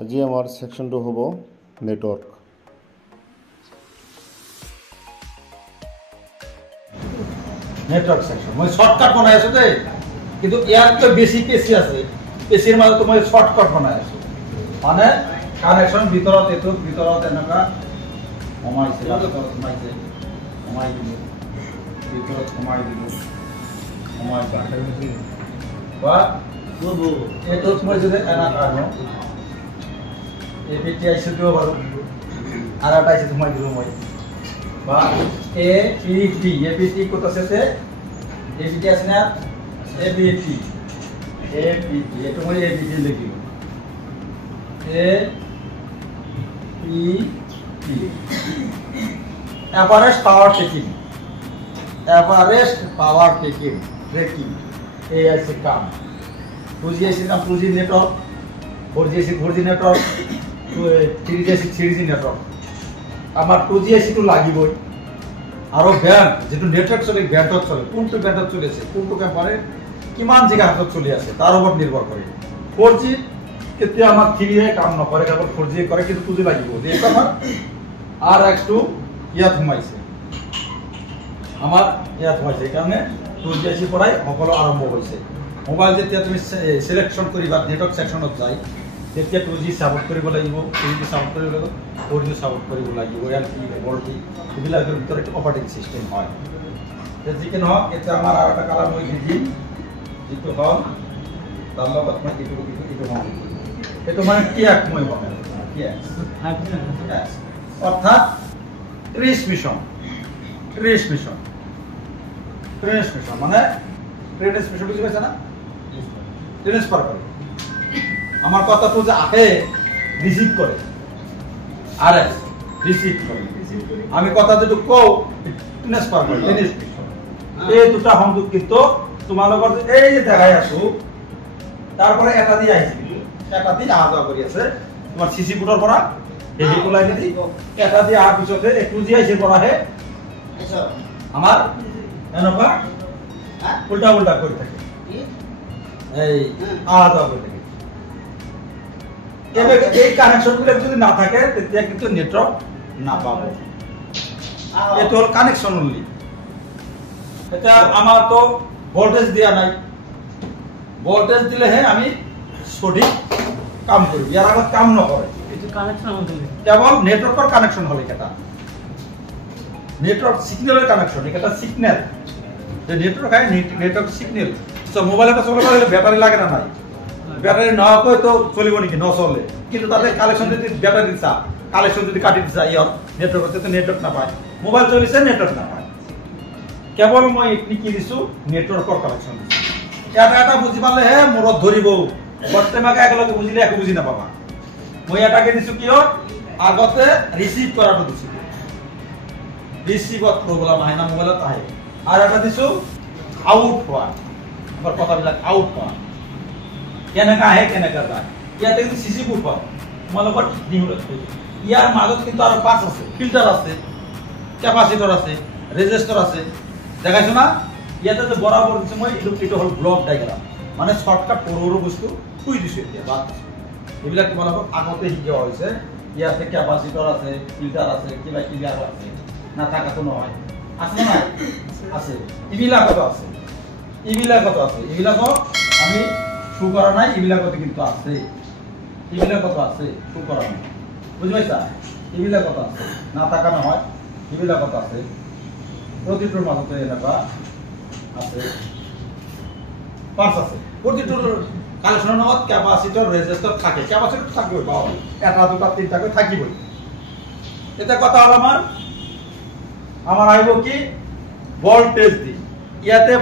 আজি আমাৰ সেকশনটো হ'ব নেটৱৰ্ক। নেটৱৰ্ক সেকশন মই শৰ্টকাট বনাই আছো দেই, কিন্তু ইয়াতকৈ বেছি পেছি আছে। পেছিৰ মাজত মই শৰ্টকাট বনাই আছো, মানে কানেকশন ভিতৰত এটো ভিতৰত এনেকা সোমাইছে, ভিতৰত সোমাইছে, সোমাই দিলো, ভিতৰত সোমাই দিলো, সোমাই দিলো বা এটো মই যদি এনেকা আনো এপিটি আইছে দিও বাৰু, আর এটা আইছে সোমাই দিলো মই বা এপিটি এপিটি কত আছে এপিটি আছে না এপিটি এপিটি এটো মই এপিটি লিখিব এপিটি এভারেস্ট পাওয়ার টেকিং, এভারেস্ট পাওয়ার টেকিং ট্রেকিং এই আছে কাম। 2G আছে না 2G নেটওয়ার্ক, 4G আছে 4G নেটওয়ার্ক, 3G আছে 3G নেটওয়ার্ক। আমার 2G আছে তো লাগিবই, আৰু ব্যান্ড যেটো নেটওয়ার্ক চলে ব্যান্ডত চলে, কোনটো ব্যান্ডত চলিছে, কোনটো কোম্পানী কিমান জায়গা হাতত চলি আছে তাৰ ওপৰত নিৰ্ভৰ কৰে। 4G কেতিয়া আমাৰ 3G কাম নকৰে, কেৱল 4G কৰে, কিন্তু 2G লাগিব। এইটো আমাৰ আৰ একটু ইয়াত সোমাইছে, আমাৰ ইয়াত সোমাইছে, এইকাৰণে 2G আছে পৰাই সকলো আৰম্ভ হৈছে। মোবাইল যেতিয়া তুমি সিলেকশন কৰিবা নেটৱৰ্ক সেকশনত যাই, তেতিয়া 2G সাপোৰ্ট কৰিব লাগিব, 3G সাপোৰ্ট কৰিব লাগিব, 4G সাপোৰ্ট কৰিব লাগিব, LTE VoLTE এইবিলাকৰ ভিতৰত একটা অপাৰেটিং সিস্টেম হয়। যিকি নহওক, এতিয়া আমাৰ আৰু এটা কালাৰ মই দি দিম, যিটো হ'ল তাৰ লগত মই এইটো মানে কিয়াক মই বনাই কিয়াক, অৰ্থাৎ ট্ৰেন্সমিশন মানে ট্রেন্সমিশন বুঝতে পারছ না, ট্রান্সফার করে। আমার কথাটা যে আহে রিসিভ করে, আরএস রিসিভ করে, আমি কথা যেটু কও ট্রান্সফার করে। ট্রান্সমিশন এই দুটা সংযুক্ত তোমালোকৰ এই যে দেখাই আছো, তাৰপৰে এটা দিয়ে আইছে, এটা দিয়ে আহা যাওয়া কৰি আছে তোমাৰ সিসি বুটৰ পৰা এই ওলাই দি এটা দিয়ে আহাৰ পিছতে 2G আইছে পৰাহে আমাৰ এনেকুৱা উল্টা উল্টা করে থাকে, এই আলাদা করে থাকে। এই কানেকশনগুলো যদি না থাকে তেতিয়া কিন্তু নেটওয়ার্ক না পাবো। এটা হল কানেকশন অনলি। এটা আমার তো ভোল্টেজ দিয়া নাই, ভোল্টেজ দিলেহে আমি সঠিক কাম করি, ইয়ার আগত কাম নকরে। কেবল নেটওয়ার্কের কানেকশন হলে এটা নেটওয়ার্ক সিগন্যালের কানেকশন, এটা সিগন্যাল নেটওয়ার্ক হয়, নেটওয়ার্ক সিগন্যাল। তো মোবাইল এটা চলে গেলে ব্যাটারি লাগে না, নাই ব্যাটারি না হয় তো চলিব নাকি, নচলে। কিন্তু তাতে কালেকশন যদি ব্যাটারি দিছা, কালেকশন যদি কাটি দিছা ইয়ার নেটওয়ার্ক তো নেটওয়ার্ক না পায়, মোবাইল চলিছে নেটওয়ার্ক না পায়। কেবল মই এটনি কি দিছো নেটওয়াৰ্কৰ কালেকশন দিছো। এটা বুঝি পালে হে মূৰত ধৰিব, বৰ্তমানকে একেলগে বুজিলে একো বুজি নাপাবা। মই এটাকে দিছো কিয়, আগতে রিসিভ কৰাটো দিছো, রিসিভত প্রবলেম আহে না মোবাইলত আহে। আর এটা দিছো আউট হওয়া, আমার কথাবিলাক আউট হওয়া, কেনেকা আহে কেনেকা যায়। ইয়াতে কিন্তু সিসি বুট পাও তোমালোকৰ ইয়াৰ মাজত কিন্তু আৰু পাঁচ আছে, ফিল্টার আছে, ক্যাপাসিটর আছে, রেজিস্টর আছে, দেখাইছো না। ইয়াতে যে বরাবর দিছো মই এইটো হল ব্লক ডায়াগ্রাম, মানে শর্টকাট সৰু বস্তু থুই দিছো। এতিয়া বাদ এইবিলাক তোমালোকক আগতে শিকোৱা হৈছে। ইয়াতে ক্যাপাসিটর আছে, ফিল্টার আছে, কিবা কিবা আছে, না থাকাতো নহয়, আছে না আছে, এইবিলাকতো আছে, এইবিলাকতো আছে। এইবিলাকক আমি শু কৰা নাই, এইবিলাকতো কিন্তু আছে, এইবিলাকতো আছে, শু কৰা নাই, বুজি পাইছা। এইবিলাকতো আছে, না থাকা নহয়, এইবিলাকতো আছে। প্ৰতিটোৰ মাজতে এনেকুৱা আছে, পাঁচ আছে। প্ৰতিটোৰ কালেকশ্যনৰ লগত কেপাচিটৰ ৰেজিষ্টাৰ থাকে, কেপাচিটৰ থাকিবই, এটা দুটা তিনিটাকৈ থাকিবই। এতিয়া কথা হ'ল আমাৰ আহিব কি ভোল্টেজ দি, ইয়াতে